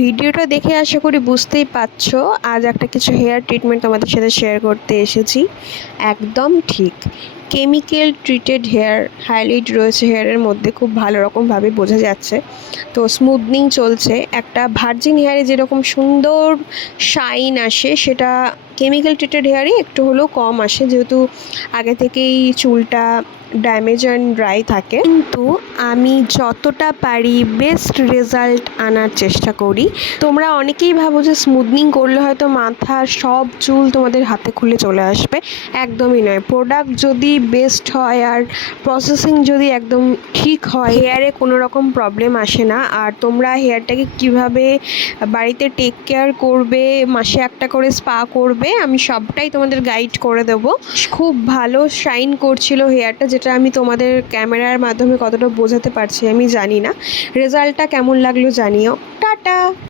ভিডিওটা দেখে আশা করি বুঝতেই পারছো আজ একটা কিছু হেয়ার ট্রিটমেন্ট তোমাদের সাথে শেয়ার করতে এসেছি। একদম ঠিক, কেমিক্যাল ট্রিটেড হেয়ার হাইলাইট রয়েছে হেয়ারের মধ্যে, খুব ভালো রকমভাবে বোঝা যাচ্ছে। তো স্মুথনিং চলছে, একটা ভার্জিন হেয়ারে যেরকম সুন্দর শাইন আসে সেটা কেমিক্যাল ট্রিটেড হেয়ারে একটু হলেও কম আসে, যেহেতু আগে থেকেই চুলটা ড্যামেজ অ্যান্ড ড্রাই থাকে। কিন্তু আমি যতটা পারি বেস্ট রেজাল্ট আনার চেষ্টা করি। তোমরা অনেকেই ভাবো যে স্মুথনিং করলে হয়তো মাথার সব চুল তোমাদের হাতে খুলে চলে আসবে, একদমই নয়। প্রোডাক্ট যদি বেস্ট হয় আর প্রসেসিং যদি একদম ঠিক হয়, হেয়ারে কোনো রকম প্রবলেম আসে না। আর তোমরা হেয়ারটাকে কিভাবে বাড়িতে টেক কেয়ার করবে, মাসে একটা করে স্পা করবে, আমি সবটাই তোমাদের গাইড করে দেবো। খুব ভালো শাইন করছিল হেয়ারটা, যেটা আমি তোমাদের ক্যামেরার মাধ্যমে কতটা বোঝাতে পারছি আমি জানি না। রেজাল্টটা কেমন লাগলো জানিও। টাটা।